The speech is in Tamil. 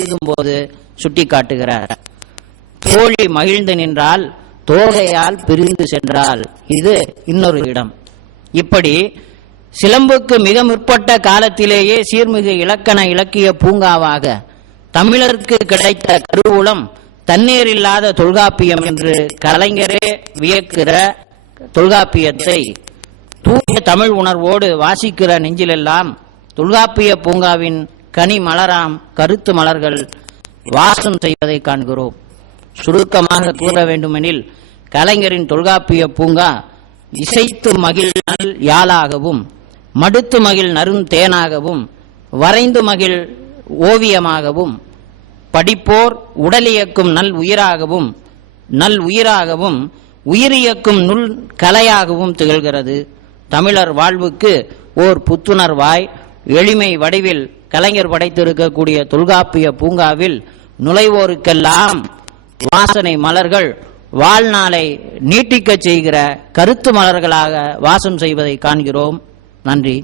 எழுதும்போது சுட்டி காட்டுகிறார். தோழி மகிழ்ந்து நின்றால் தோகையால் பிரிந்து சென்றால், இது இன்னொரு இடம். இப்படி சிலம்புக்கு மிக முற்பட்ட காலத்திலேயே சீர்மிகு இலக்கண இலக்கிய பூங்காவாக தமிழருக்கு கிடைத்த கருவூலம் தண்ணீர் இல்லாத தொல்காப்பியம் என்று கலைஞரே வியக்கிற தொல்காப்பியத்தை தூய தமிழ் உணர்வோடு வாசிக்கிற நெஞ்சிலெல்லாம் தொல்காப்பிய பூங்காவின் கனி மலராம் கருத்து மலர்கள் வாசம் செய்வதை காண்கிறோம். சுருக்கமாக கூற வேண்டுமெனில், கலைஞரின் தொல்காப்பிய பூங்கா இசைத்து மகிழ் நல் யாழாகவும், மடுத்து மகிழ் நறும் தேனாகவும், வரைந்து மகிழ் ஓவியமாகவும், படிப்போர் உடலியக்கும் நல் உயிராகவும் உயிரியக்கும் நுண் கலையாகவும் திகழ்கிறது. தமிழர் வாழ்வுக்கு ஓர் புத்துணர்வாய் எளிமை வடிவில் கலைஞர் படைத்திருக்கக்கூடிய தொல்காப்பிய பூங்காவில் நுழைவோருக்கெல்லாம் வாசனை மலர்கள் வாழ்நாளை நீட்டிக்க செய்கிற கருத்து மலர்களாக வாசம் செய்வதை காண்கிறோம். நன்றி.